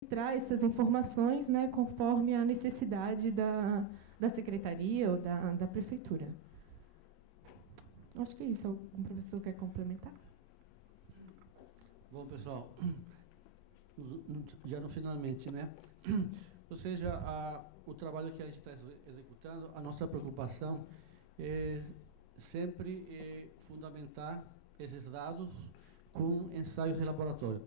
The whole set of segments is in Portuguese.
registrar essas informações, né, conforme a necessidade da secretaria ou da prefeitura. Acho que é isso. Algum professor quer complementar? Bom, pessoal, já no finalmente, né? Ou seja, o trabalho que a gente está executando, a nossa preocupação é sempre fundamentar esses dados com ensaios de laboratório.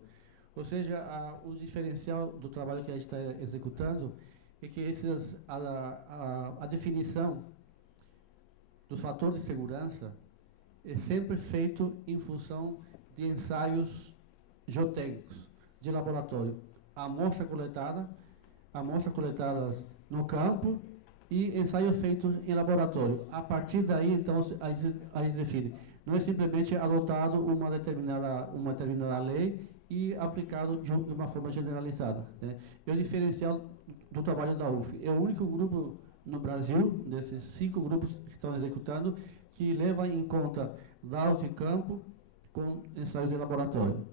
Ou seja, o diferencial do trabalho que a gente está executando é que a definição dos fatores de segurança é sempre feito em função de ensaios geotécnicos de laboratório. Amostra coletada no campo e ensaio feito em laboratório. A partir daí, então, a gente define. Não é simplesmente adotado uma determinada lei e aplicado de uma forma generalizada, né? É o diferencial do trabalho da UF. É o único grupo no Brasil, desses 5 grupos que estão executando, que leva em conta dados de campo com ensaios de laboratório.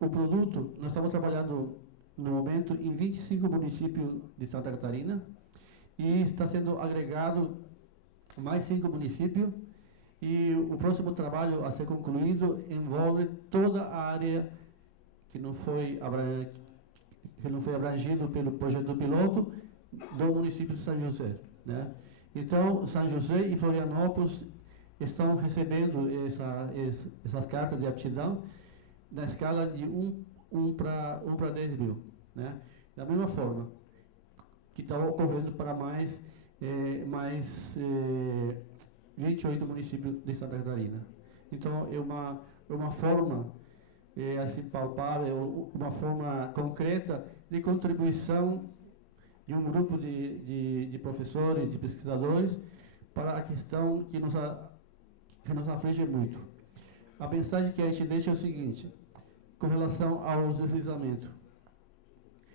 O produto, nós estamos trabalhando no momento em 25 municípios de Santa Catarina e está sendo agregado mais 5 municípios e o próximo trabalho a ser concluído envolve toda a área que não foi abrangido pelo projeto piloto do município de São José, né? Então, São José e Florianópolis estão recebendo essas cartas de aptidão na escala de 1 para 10 mil, né? Da mesma forma que está ocorrendo para mais 28 municípios de Santa Catarina. Então, é uma forma assim, palpável, uma forma concreta de contribuição de um grupo de professores, de pesquisadores, para a questão que nos aflige muito. A mensagem que a gente deixa é o seguinte, com relação aos deslizamentos.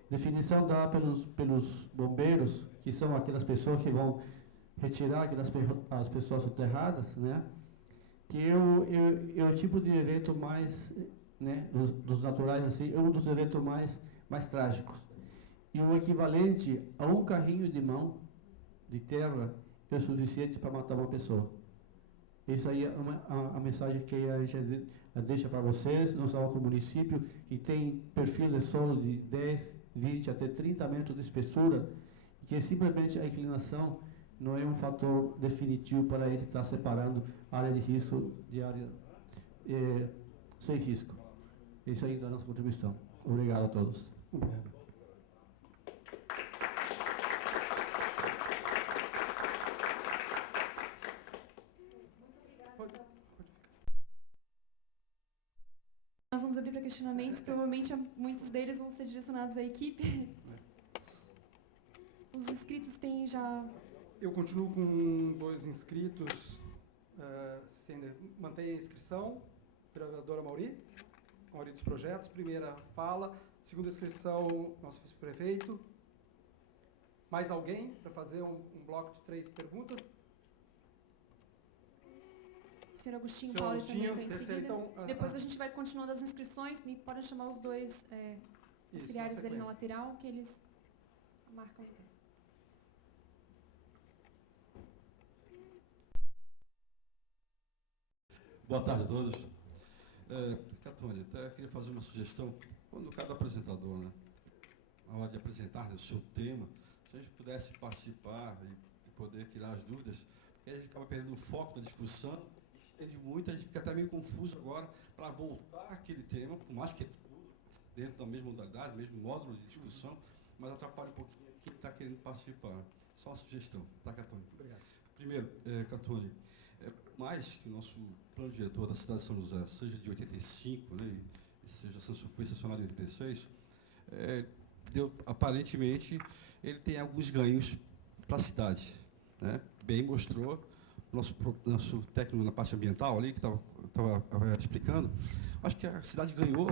Definição dada pelos bombeiros, que são aquelas pessoas que vão retirar as pessoas soterradas, né? Que é o tipo de evento mais, né, dos naturais, assim, é um dos eventos mais trágicos. E o equivalente a um carrinho de mão de terra é o suficiente para matar uma pessoa. Essa aí é a mensagem que a gente deixa para vocês. Nós estamos com um município que tem perfil de solo de 10, 20 até 30 metros de espessura, e que simplesmente a inclinação não é um fator definitivo para a gente estar separando área de risco de área sem risco. Isso aí é a nossa contribuição. Obrigado a todos. Obrigado. Nós vamos abrir para questionamentos, provavelmente muitos deles vão ser direcionados à equipe. Os inscritos têm já... Eu continuo com 2 inscritos, mantém a inscrição, vereadora Mauri dos Projetos, primeira fala, segunda inscrição, nosso vice-prefeito. Mais alguém para fazer um bloco de 3 perguntas? Senhor Agostinho, Paulo também está em seguida. Então, depois a gente vai continuando as inscrições e podem chamar os 2 auxiliares ali na lateral, que eles marcam então. Boa tarde a todos. Catone, até queria fazer uma sugestão. Quando cada apresentador, né, na hora de apresentar o seu tema, se a gente pudesse participar e poder tirar as dúvidas, porque a gente acaba perdendo o foco da discussão, estende muito, a gente fica até meio confuso agora para voltar àquele tema, por mais que é tudo dentro da mesma modalidade, mesmo módulo de discussão, mas atrapalha um pouquinho quem está querendo participar. Só uma sugestão, tá, Catone? Obrigado. Primeiro, Catone, mais que o nosso plano diretor da cidade de São José seja de 85, né, e foi sancionado em 86, aparentemente ele tem alguns ganhos para a cidade, né? Bem mostrou nosso técnico na parte ambiental ali, que estava explicando. Acho que a cidade ganhou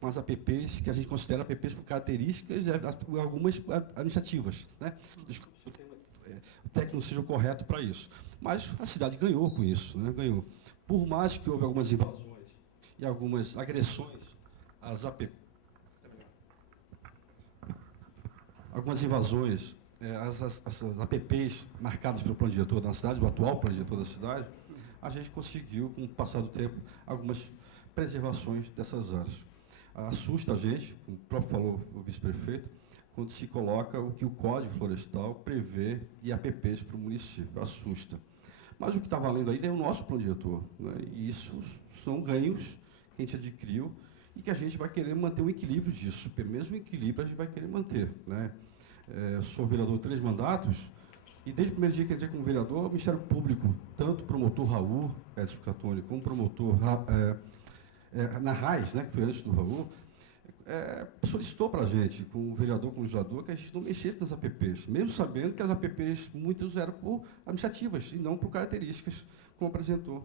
com as APPs, que a gente considera APPs por características e algumas administrativas, né? Desculpa se o técnico seja o correto para isso. Mas a cidade ganhou com isso, né? Ganhou. Por mais que houve algumas invasões e algumas agressões às APPs, algumas invasões, as APPs marcadas pelo plano diretor da cidade, o atual plano diretor da cidade, a gente conseguiu, com o passar do tempo, algumas preservações dessas áreas. Assusta a gente, como o próprio falou o vice-prefeito, quando se coloca o que o Código Florestal prevê de APPs para o município. Assusta. Mas o que está valendo ainda é o nosso plano diretor, né? E isso são ganhos que a gente adquiriu e que a gente vai querer manter um equilíbrio disso. Pelo menos um equilíbrio a gente vai querer manter, né? Sou vereador 3 mandatos e desde o primeiro dia que entrei como vereador, o Ministério Público, tanto o promotor Raul Edson Catone, como o promotor Narrais, né, que foi antes do Raul, solicitou para a gente, como vereador, como legislador, que a gente não mexesse nas APPs, mesmo sabendo que as APPs, muitas eram por administrativas e não por características, como apresentou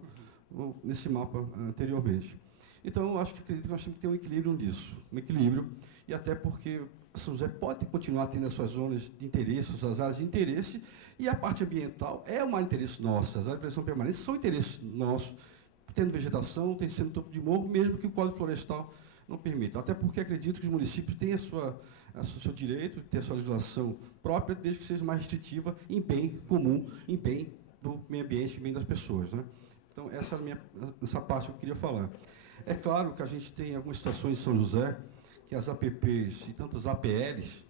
nesse mapa anteriormente. Então, eu acredito que nós temos que ter um equilíbrio nisso, um equilíbrio, e até porque São José pode continuar tendo as suas zonas de interesse, as suas áreas de interesse, e a parte ambiental é um interesse nosso, as áreas de preservação permanente são interesse nosso, tendo vegetação, tem sendo topo de morro, mesmo que o Código Florestal não permita. Até porque acredito que os municípios têm o seu direito, têm a sua legislação própria, desde que seja mais restritiva, em bem comum, em bem do meio ambiente, em bem das pessoas, né? Então, essa parte eu queria falar. É claro que a gente tem algumas situações em São José, que as APPs e tantas APLs,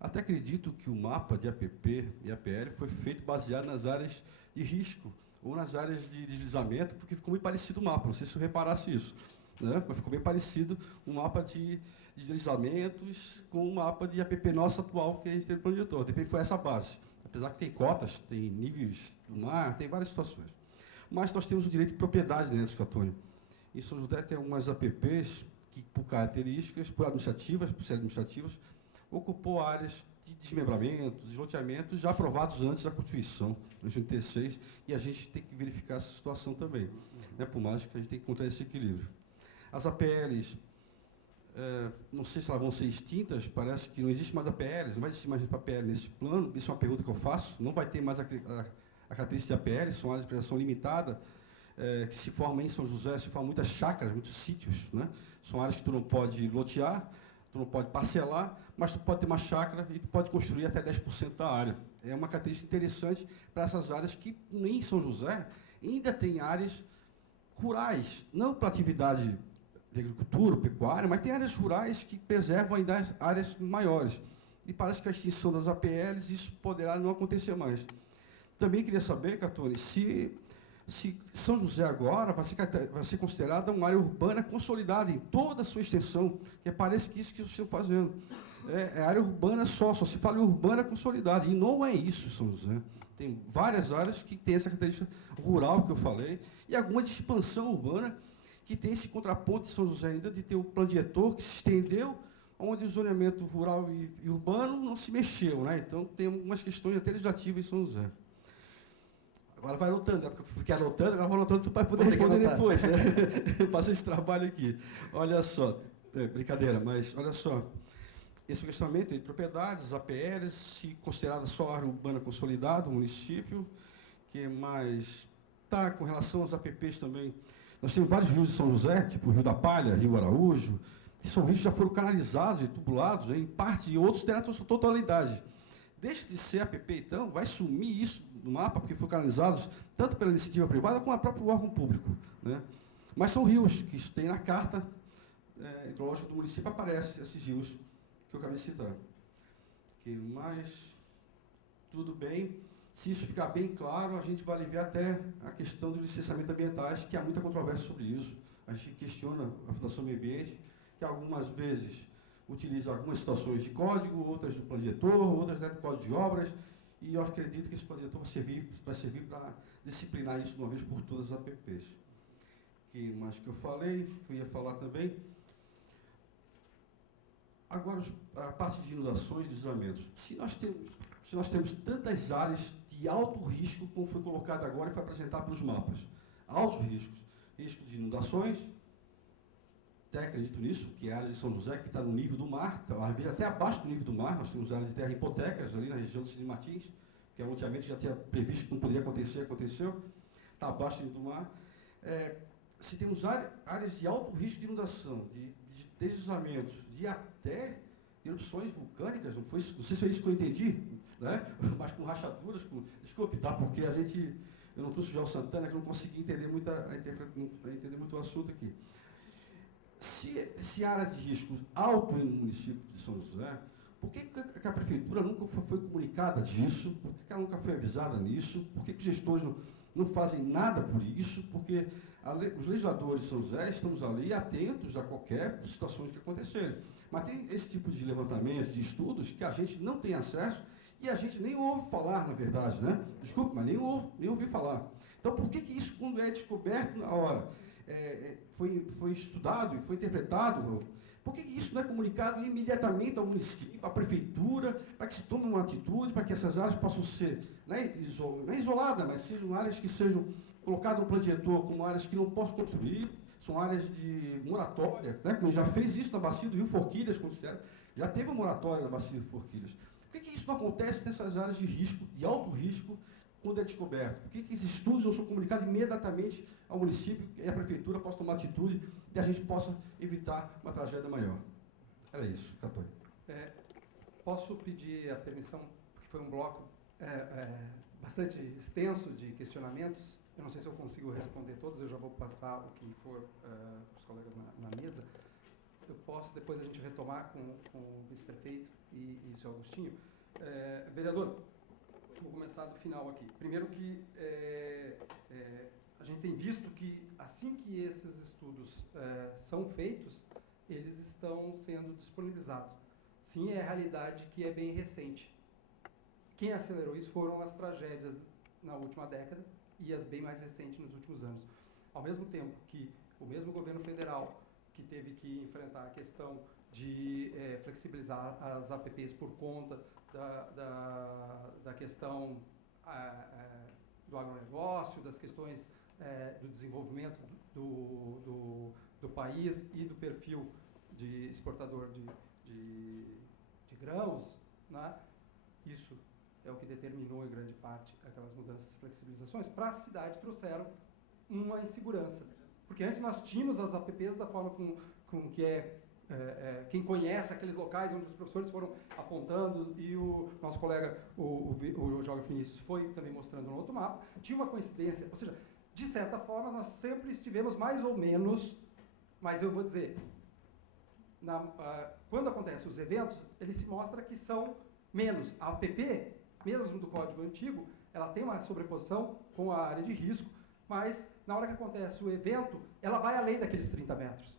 até acredito que o mapa de APP e APL foi feito baseado nas áreas de risco, ou nas áreas de deslizamento, porque ficou muito parecido o mapa, não sei se eu reparasse isso, né? Mas ficou bem parecido um mapa de deslizamentos com o mapa de APP nosso atual, que a gente tem no plano diretor. Depois foi essa base, apesar que tem cotas, tem níveis do mar, tem várias situações. Mas nós temos o direito de propriedade, né, Catone? Em São José tem algumas APPs que, por características, por serem administrativas, ocupou áreas de desmembramento, desloteamento, já aprovados antes da Constituição, no 86, e a gente tem que verificar essa situação também, né, por mais que a gente tem que encontrar esse equilíbrio. As APLs, não sei se elas vão ser extintas, parece que não existe mais APLs, não vai existir mais APL nesse plano, isso é uma pergunta que eu faço, não vai ter mais a característica de APL, são áreas de preservação limitada, que se formam em São José, se formam muitas chácaras, muitos sítios, né? São áreas que tu não pode lotear, tu não pode parcelar, mas tu pode ter uma chácara e tu pode construir até 10% da área. É uma característica interessante para essas áreas que, em São José, ainda tem áreas rurais, não para atividade de agricultura, pecuária, mas tem áreas rurais que preservam ainda áreas maiores. E parece que a extinção das APLs, isso poderá não acontecer mais. Também queria saber, Catone, se São José agora vai ser considerada uma área urbana consolidada em toda a sua extensão, que parece que isso que vocês estão fazendo. É área urbana só se fala em urbana consolidada, e não é isso, São José. Tem várias áreas que têm essa característica rural que eu falei, e alguma de expansão urbana que tem esse contraponto de São José ainda, de ter o plano diretor que se estendeu, onde o zoneamento rural e urbano não se mexeu, né? Então, tem algumas questões até legislativas em São José. Agora vai anotando, né? Porque eu fiquei anotando, agora vou anotando para poder responder depois, né? Eu passei esse trabalho aqui. Olha só, brincadeira, mas olha só. Esse questionamento de propriedades, APLs, se considerada só área urbana consolidada, o município, que mais está com relação aos APPs também. Nós temos vários rios de São José, tipo o Rio da Palha, Rio Araújo, que são rios que já foram canalizados e tubulados, né, em parte, e outros têm a totalidade. Deixa de ser APP, então, vai sumir isso do mapa, porque foram canalizados tanto pela iniciativa privada como a próprio órgão público, né? Mas são rios que isso tem na carta hidrológica do município, aparecem esses rios que eu acabei de citar. Que mais? Tudo bem. Se isso ficar bem claro, a gente vai aliviar até a questão dos licenciamentos ambientais, que há muita controvérsia sobre isso. A gente questiona a Fundação Meio Ambiente, que algumas vezes utiliza algumas situações de código, outras do plano diretor, outras do código de obras, e eu acredito que esse plano diretor vai servir para disciplinar isso de uma vez por todas as APPs. Que mais que eu falei, eu ia falar também. Agora, a parte de inundações e deslizamentos. Se nós temos tantas áreas de alto risco, como foi colocado agora e foi apresentado pelos mapas, altos riscos, risco de inundações, até acredito nisso, que áreas de São José que está no nível do mar, às vezes até abaixo do nível do mar, nós temos áreas de terra hipotecas ali na região do Cine Martins, que antigamente já tinha previsto que não poderia acontecer, aconteceu, está abaixo do nível do mar. Se temos áreas de alto risco de inundação, de deslizamento, de até erupções vulcânicas, não sei se é isso que eu entendi, né? Mas com rachaduras, desculpe, tá? Porque eu não trouxe o João Santana, que eu não consegui entender muito o assunto aqui. Se áreas de risco alto no município de São José, por que a prefeitura nunca foi comunicada disso? Por que ela nunca foi avisada nisso? Por que os gestores não fazem nada por isso? Porque os legisladores de São José estamos ali atentos a qualquer situações que acontecerem. Mas tem esse tipo de levantamentos, de estudos, que a gente não tem acesso e a gente nem ouve falar, na verdade, né? Desculpe, mas nem ouvi falar. Então, por que isso, quando é descoberto na hora, foi estudado e foi interpretado, por que isso não é comunicado imediatamente ao município, à prefeitura, para que se tome uma atitude, para que essas áreas possam ser, não é isoladas, mas sejam áreas que sejam colocadas no plano diretor como áreas que não possam construir, são áreas de moratória, né? Como já fez isso na bacia do Rio Forquilhas, como disseram, já teve uma moratória na bacia do Forquilhas. Por que isso não acontece nessas áreas de risco, de alto risco, quando é descoberto? Por que esses estudos não são comunicados imediatamente ao município e a prefeitura possa tomar atitude e a gente possa evitar uma tragédia maior? Era isso, Catônio. Posso pedir a permissão, porque foi um bloco bastante extenso de questionamentos. Eu não sei se eu consigo responder todos, eu já vou passar o que for para os colegas na mesa. Eu posso, depois a gente retomar com o vice-prefeito e o senhor Agostinho. Vereador, vou começar do final aqui. Primeiro que a gente tem visto que, assim que esses estudos são feitos, eles estão sendo disponibilizados. Sim, é a realidade que é bem recente. Quem acelerou isso foram as tragédias na última década e as bem mais recentes nos últimos anos. Ao mesmo tempo que o mesmo governo federal, que teve que enfrentar a questão de flexibilizar as APPs por conta da questão do agronegócio, das questões do desenvolvimento do país e do perfil de exportador de grãos, né? Isso é o que determinou, em grande parte, aquelas mudanças e flexibilizações. Para a cidade, trouxeram uma insegurança. Porque antes nós tínhamos as APPs da forma com que quem conhece aqueles locais onde os professores foram apontando, e o nosso colega, o geógrafo Vinícius, foi também mostrando no outro mapa, tinha uma coincidência, ou seja, de certa forma, nós sempre estivemos mais ou menos, mas eu vou dizer, quando acontecem os eventos, ele se mostra que são menos. A APP, mesmo do código antigo, ela tem uma sobreposição com a área de risco, mas na hora que acontece o evento, ela vai além daqueles 30 metros.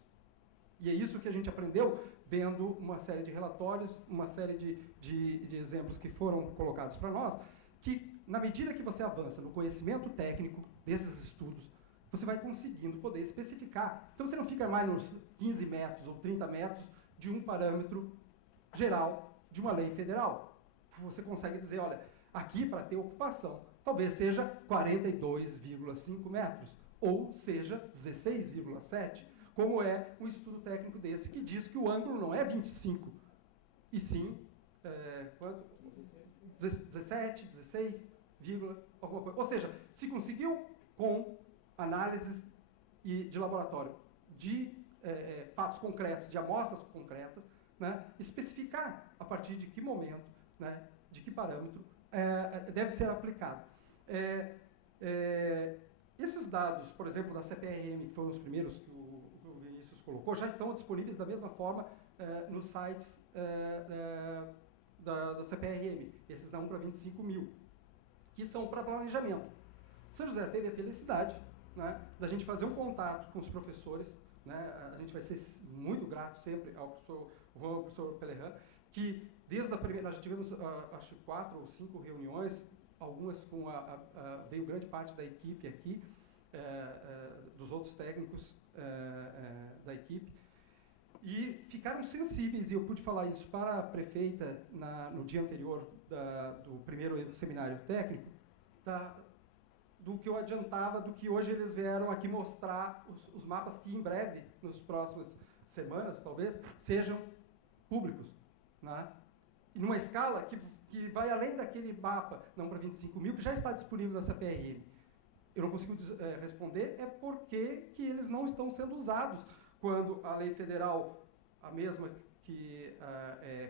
E é isso que a gente aprendeu vendo uma série de relatórios, uma série de exemplos que foram colocados para nós, que na medida que você avança no conhecimento técnico desses estudos, você vai conseguindo poder especificar. Então você não fica mais nos 15 metros ou 30 metros de um parâmetro geral de uma lei federal. Você consegue dizer, olha, aqui para ter ocupação, talvez seja 42,5 metros, ou seja 16,7, como é um estudo técnico desse, que diz que o ângulo não é 25, e sim, quanto? 17, 16, alguma coisa. Ou seja, se conseguiu com análises de laboratório, de fatos concretos, de amostras concretas, né, especificar a partir de que momento, né, de que parâmetro deve ser aplicado. Esses dados, por exemplo, da CPRM, que foram os primeiros que o Vinícius colocou, já estão disponíveis da mesma forma nos sites da CPRM, esses da 1 para 25 mil, que são para planejamento. São José teve a felicidade, né, da gente fazer um contato com os professores, né, a gente vai ser muito grato sempre ao professor Pelerran, que desde a primeira, nós já tivemos acho 4 ou 5 reuniões, algumas veio grande parte da equipe aqui, dos outros técnicos da equipe, e ficaram sensíveis, e eu pude falar isso para a prefeita no dia anterior do primeiro seminário técnico, do que eu adiantava, do que hoje eles vieram aqui mostrar, os mapas que em breve, nas próximas semanas, talvez, sejam públicos, né? E numa escala que vai além daquele mapa, não para 25 mil, que já está disponível na CPRM. Eu não consigo responder, porque que eles não estão sendo usados quando a lei federal, a mesma que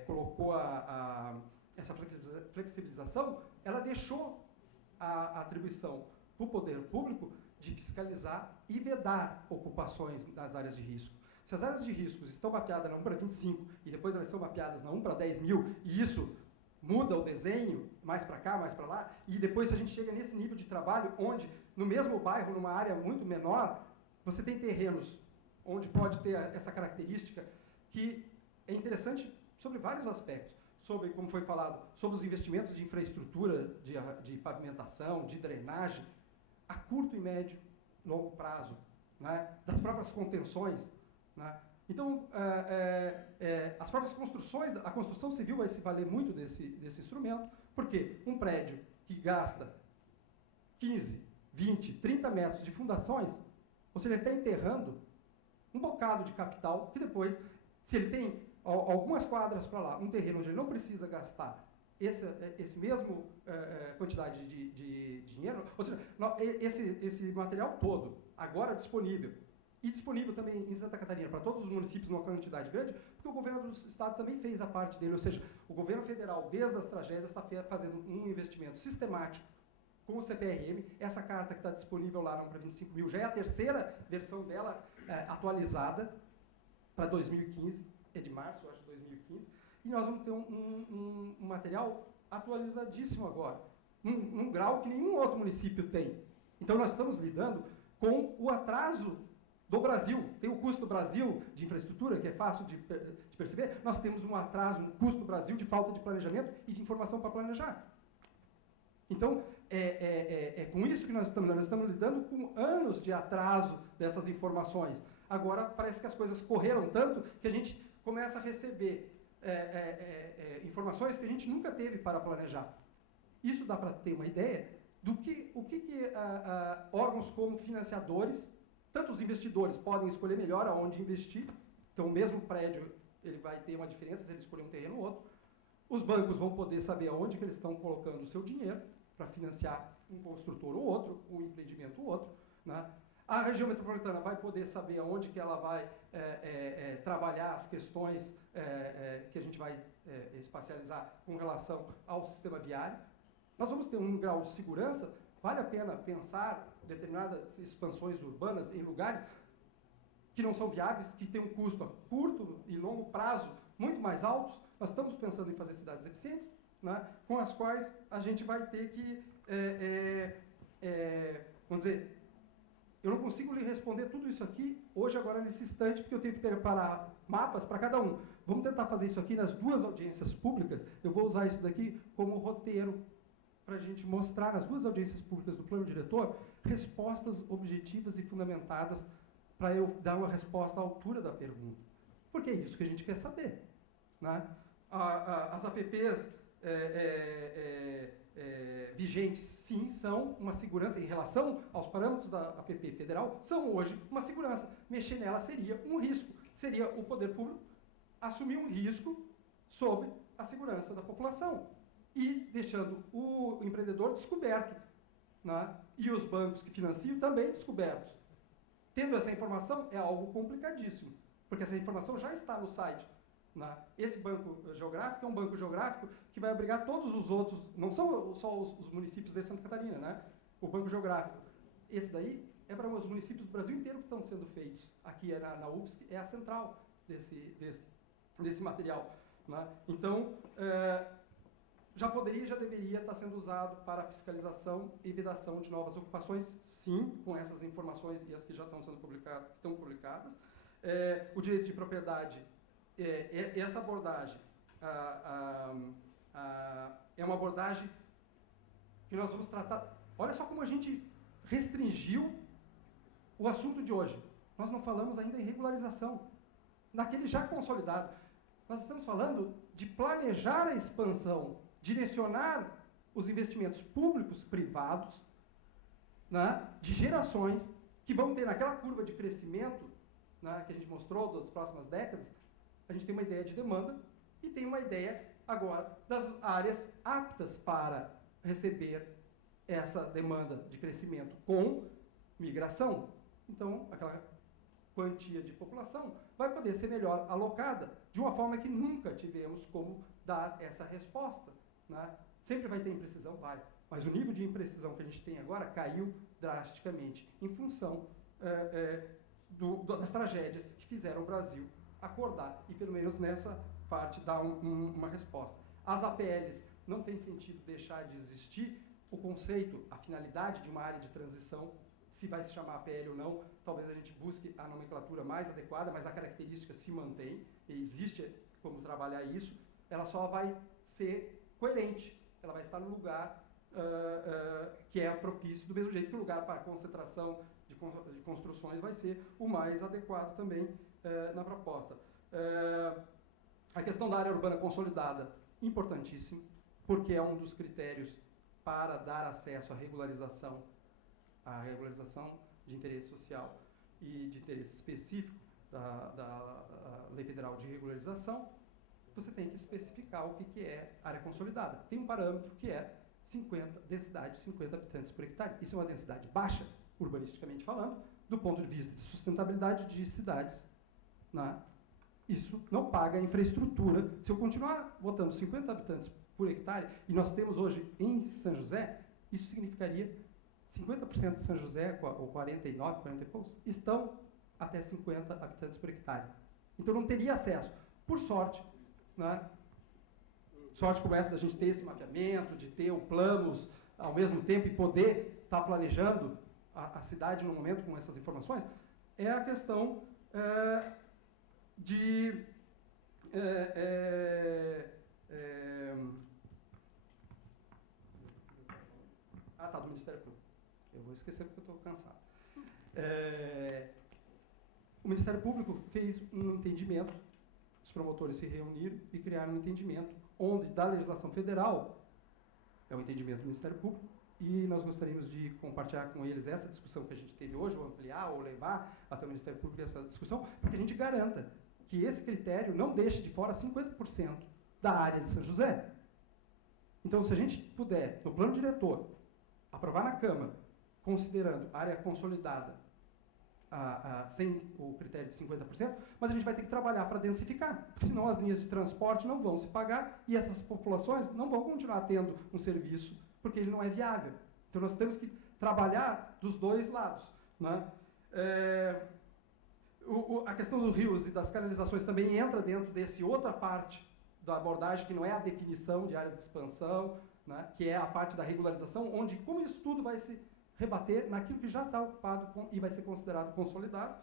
colocou essa flexibilização, ela deixou a atribuição para o poder público de fiscalizar e vedar ocupações nas áreas de risco. Se as áreas de riscos estão mapeadas na 1 para 25 e depois elas são mapeadas na 1 para 10 mil, e isso muda o desenho, mais para cá, mais para lá, e depois a gente chega nesse nível de trabalho onde, no mesmo bairro, numa área muito menor, você tem terrenos onde pode ter essa característica que é interessante sobre vários aspectos. Sobre, como foi falado, sobre os investimentos de infraestrutura, de pavimentação, de drenagem, a curto e médio, longo prazo, né, das próprias contenções. Né. Então, as próprias construções, a construção civil vai se valer muito desse instrumento, porque um prédio que gasta 15, 20, 30 metros de fundações, ou seja, ele está enterrando um bocado de capital que depois, se ele tem algumas quadras para lá, um terreno onde ele não precisa gastar esse mesmo quantidade de dinheiro, ou seja, esse material todo, agora disponível, e disponível também em Santa Catarina para todos os municípios numa quantidade grande, porque o governo do estado também fez a parte dele, ou seja, o governo federal, desde as tragédias, está fazendo um investimento sistemático com o CPRM. Essa carta que está disponível lá para 25 mil já é a terceira versão dela atualizada para 2015, é de março, eu acho, de 2015, e nós vamos ter um material atualizadíssimo agora, num grau que nenhum outro município tem. Então nós estamos lidando com o atraso do Brasil. Tem o custo do Brasil de infraestrutura, que é fácil de perceber. Nós temos um atraso, um custo do Brasil de falta de planejamento e de informação para planejar. Então, com isso que nós estamos lidando com anos de atraso dessas informações. Agora, parece que as coisas correram tanto que a gente começa a receber informações que a gente nunca teve para planejar. Isso dá para ter uma ideia do que órgãos como financiadores, tanto os investidores podem escolher melhor aonde investir, então o mesmo prédio ele vai ter uma diferença se ele escolher um terreno ou outro. Os bancos vão poder saber aonde que eles estão colocando o seu dinheiro para financiar um construtor ou outro, um empreendimento ou outro. Né? A região metropolitana vai poder saber aonde que ela vai trabalhar as questões que a gente vai espacializar com relação ao sistema viário. Nós vamos ter um grau de segurança. Vale a pena pensar determinadas expansões urbanas em lugares que não são viáveis, que têm um custo a curto e longo prazo muito mais altos. Nós estamos pensando em fazer cidades eficientes, né, com as quais a gente vai ter que, vamos dizer, eu não consigo lhe responder tudo isso aqui hoje, agora, nesse instante, porque eu tenho que preparar mapas para cada um. Vamos tentar fazer isso aqui nas 2 audiências públicas. Eu vou usar isso daqui como roteiro para a gente mostrar nas 2 audiências públicas do plano diretor respostas objetivas e fundamentadas para eu dar uma resposta à altura da pergunta. Porque é isso que a gente quer saber. Né? As APPs vigentes, sim, são uma segurança em relação aos parâmetros da APP federal, são hoje uma segurança. Mexer nela seria um risco. Seria o poder público assumir um risco sobre a segurança da população e deixando o empreendedor descoberto, né? E os bancos que financiam também descobertos. Tendo essa informação é algo complicadíssimo, porque essa informação já está no site. Né? Esse banco geográfico é um banco geográfico que vai abrigar todos os outros, não são só os municípios de Santa Catarina, né? O banco geográfico. Esse daí é para os municípios do Brasil inteiro que estão sendo feitos. Aqui na UFSC é a central desse material. Né? Então, já poderia e já deveria estar sendo usado para fiscalização e vedação de novas ocupações, sim, com essas informações e as que já estão sendo publicadas. O direito de propriedade, essa abordagem é uma abordagem que nós vamos tratar. Olha só como a gente restringiu o assunto de hoje. Nós não falamos ainda em regularização, naquele já consolidado. Nós estamos falando de planejar a expansão, direcionar os investimentos públicos, privados, né, de gerações que vão ter naquela curva de crescimento, né, que a gente mostrou das próximas décadas. A gente tem uma ideia de demanda e tem uma ideia agora das áreas aptas para receber essa demanda de crescimento com migração. Então, aquela quantia de população vai poder ser melhor alocada, de uma forma que nunca tivemos como dar essa resposta, né? Sempre vai ter imprecisão? Vai. Mas o nível de imprecisão que a gente tem agora caiu drasticamente em função das tragédias que fizeram o Brasil acordar e, pelo menos nessa parte, dar uma resposta. As APLs não tem sentido deixar de existir. O conceito, a finalidade de uma área de transição, se vai se chamar APL ou não, talvez a gente busque a nomenclatura mais adequada, mas a característica se mantém, existe como trabalhar isso, ela só vai ser coerente, ela vai estar no lugar que é propício, do mesmo jeito que o lugar para a concentração de construções vai ser o mais adequado também na proposta. A questão da área urbana consolidada, importantíssimo, porque é um dos critérios para dar acesso à regularização de interesse social e de interesse específico da Lei Federal de Regularização. Você tem que especificar o que é área consolidada. Tem um parâmetro que é densidade de 50 habitantes por hectare. Isso é uma densidade baixa, urbanisticamente falando, do ponto de vista de sustentabilidade de cidades, né? Isso não paga a infraestrutura. Se eu continuar botando 50 habitantes por hectare, e nós temos hoje em São José, isso significaria 50% de São José, ou 49, 40 e poucos, estão até 50 habitantes por hectare. Então não teria acesso. Por sorte, né? Sorte como essa da gente ter esse mapeamento, de ter o planos ao mesmo tempo e poder estar planejando a cidade no momento com essas informações, é a questão do Ministério Público. Eu vou esquecer porque eu estou cansado. O Ministério Público fez um entendimento, os promotores se reuniram e criaram um entendimento, onde da legislação federal, é o entendimento do Ministério Público, e nós gostaríamos de compartilhar com eles essa discussão que a gente teve hoje, ou ampliar, ou levar até o Ministério Público essa discussão, para que a gente garanta que esse critério não deixe de fora 50% da área de São José. Então, se a gente puder, no plano diretor, aprovar na Câmara, considerando área consolidada sem o critério de 50%, mas a gente vai ter que trabalhar para densificar, porque senão as linhas de transporte não vão se pagar e essas populações não vão continuar tendo um serviço, porque ele não é viável. Então, nós temos que trabalhar dos dois lados, né? A questão dos rios e das canalizações também entra dentro desse outra parte da abordagem, que não é a definição de áreas de expansão, né, que é a parte da regularização, onde como isso tudo vai se rebater naquilo que já está ocupado e vai ser considerado consolidado.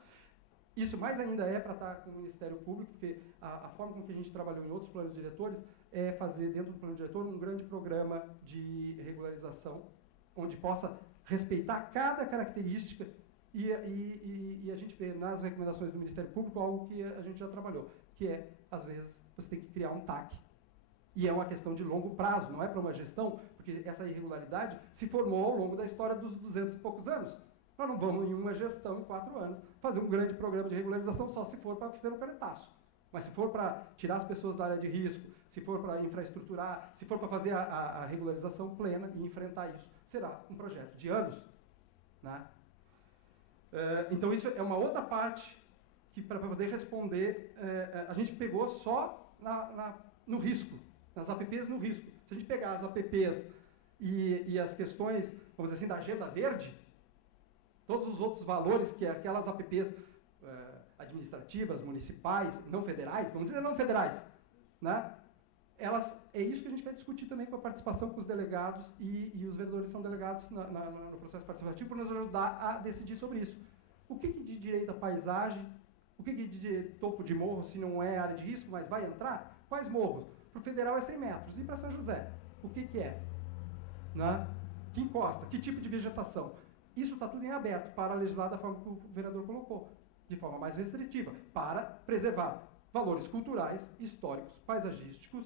Isso mais ainda é para estar com o Ministério Público, porque a forma com que a gente trabalhou em outros planos diretores é fazer dentro do plano diretor um grande programa de regularização, onde possa respeitar cada característica e a gente vê nas recomendações do Ministério Público algo que a gente já trabalhou, que é, às vezes, você tem que criar um TAC. E é uma questão de longo prazo, não é para uma gestão, porque essa irregularidade se formou ao longo da história dos 200 e poucos anos. Nós não vamos, em uma gestão, em 4 anos, fazer um grande programa de regularização só se for para ser um canetaço. Mas se for para tirar as pessoas da área de risco, se for para infraestruturar, se for para fazer a regularização plena e enfrentar isso, será um projeto de anos, né? Então, isso é uma outra parte que, para poder responder, a gente pegou só no risco, nas APPs no risco. Se a gente pegar as APPs e as questões, vamos dizer assim, da agenda verde, todos os outros valores que aquelas APPs administrativas, municipais, não federais, vamos dizer não federais, né? É isso que a gente quer discutir também com a participação com os delegados e os vereadores são delegados no processo participativo para nos ajudar a decidir sobre isso. O que de direito à paisagem, o que de topo de morro, se não é área de risco, mas vai entrar? Quais morros? Para o federal é 100 metros. E para São José? O que é? Né? Que encosta? Que tipo de vegetação? Isso está tudo em aberto para legislar da forma que o vereador colocou, de forma mais restritiva, para preservar valores culturais, históricos, paisagísticos,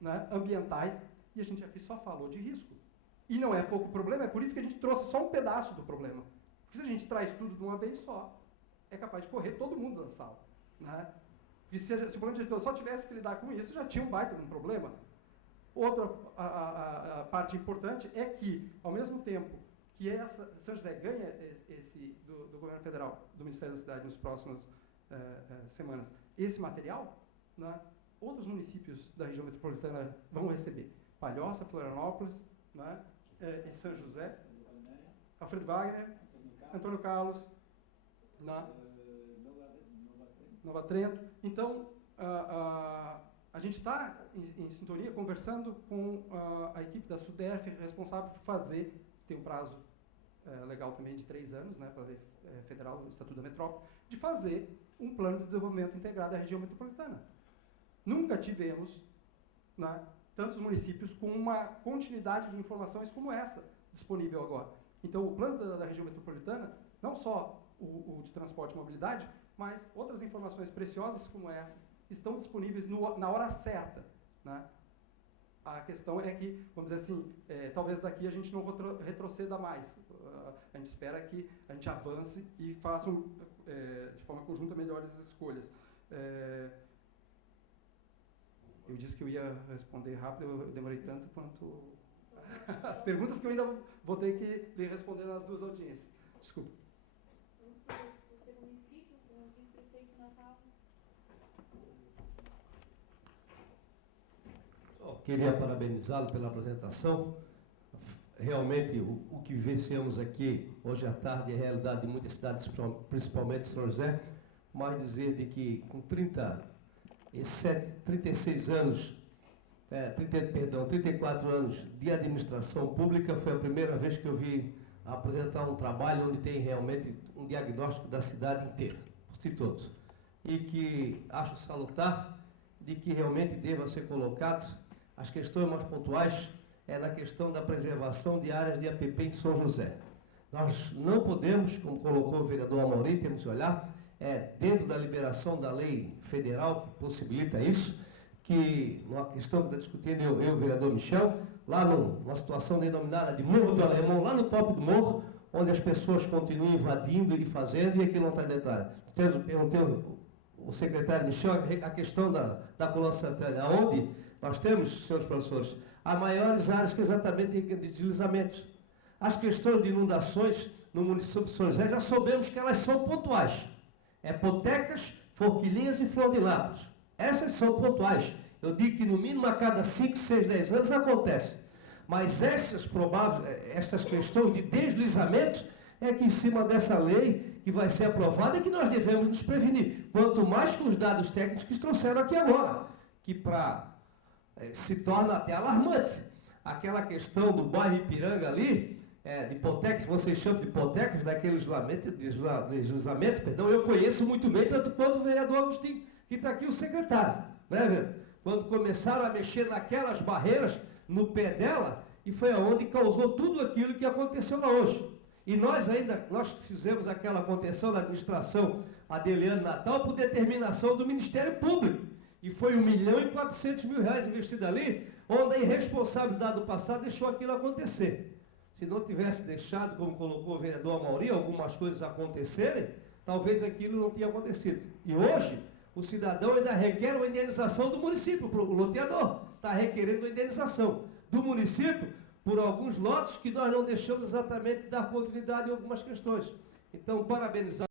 né, ambientais, e a gente aqui só falou de risco. E não é pouco problema, é por isso que a gente trouxe só um pedaço do problema. Porque se a gente traz tudo de uma vez só, é capaz de correr todo mundo da sala. Né? E se o plano diretor só tivesse que lidar com isso, já tinha um baita de um problema. Outra a parte importante é que, ao mesmo tempo que São José ganha do governo federal, do Ministério da Cidade, nos próximos semanas esse material, né, outros municípios da região metropolitana vão receber. Palhoça, Florianópolis, né, e São José, Alfredo Wagner, Antônio Carlos, né, Nova Trento. Então, a gente está em sintonia, conversando com a equipe da SUDERF, responsável por fazer, tem um prazo legal também de 3 anos, né, para a lei federal, o Estatuto da Metrópole, de fazer um plano de desenvolvimento integrado da região metropolitana. Nunca tivemos, né, tantos municípios com uma continuidade de informações como essa disponível agora. Então, o plano da região metropolitana, não só o de transporte e mobilidade, mas outras informações preciosas como essas estão disponíveis na hora certa, né? A questão é que, vamos dizer assim, talvez daqui a gente não retroceda mais. A gente espera que a gente avance e faça, de forma conjunta, melhores escolhas. Eu disse que eu ia responder rápido, eu demorei tanto quanto as perguntas que eu ainda vou ter que lhe responder nas 2 audiências. Desculpa. Vamos para o segundo inscrito, o vice-prefeito Natal. Queria parabenizá-lo pela apresentação. Realmente, o que vivenciamos aqui hoje à tarde é a realidade de muitas cidades, principalmente São José, mas dizer de que com 34 anos de administração pública, foi a primeira vez que eu vi apresentar um trabalho onde tem realmente um diagnóstico da cidade inteira, por si todos. E que acho salutar de que realmente deva ser colocados as questões mais pontuais na questão da preservação de áreas de APP em São José. Nós não podemos, como colocou o vereador Amaury, temos que olhar, dentro da liberação da lei federal que possibilita isso, que uma questão que está discutindo eu e o vereador Michel, lá numa situação denominada de Morro do Alemão, lá no topo do morro, onde as pessoas continuam invadindo e fazendo, e aquilo não está dentro da área. Perguntei o secretário Michel a questão da coluna Santana, onde nós temos, senhores professores, as maiores áreas que exatamente de deslizamentos. As questões de inundações no município de São José, já sabemos que elas são pontuais. Potecas, Forquilhinhas e Flor de Lápis. Essas são pontuais. Eu digo que no mínimo a cada 5, 6, 10 anos acontece. Mas essas questões de deslizamentos é que em cima dessa lei que vai ser aprovada é que nós devemos nos prevenir. Quanto mais com os dados técnicos que trouxeram aqui agora, que se torna até alarmante. Aquela questão do bairro Ipiranga ali, de hipotecas, vocês chamam de hipotecas, daquele deslizamento, eu conheço muito bem, tanto quanto o vereador Agostinho, que está aqui o secretário, né, quando começaram a mexer naquelas barreiras no pé dela, e foi aonde causou tudo aquilo que aconteceu lá hoje. E nós fizemos aquela contenção da administração Adeliano Natal por determinação do Ministério Público. E foi R$1.400.000 investido ali, onde a irresponsabilidade do passado deixou aquilo acontecer. Se não tivesse deixado, como colocou o vereador Amaury, algumas coisas acontecerem, talvez aquilo não tinha acontecido. E hoje, o cidadão ainda requer uma indenização do município, o loteador está requerendo uma indenização do município por alguns lotes que nós não deixamos exatamente dar continuidade em algumas questões. Então, parabenizar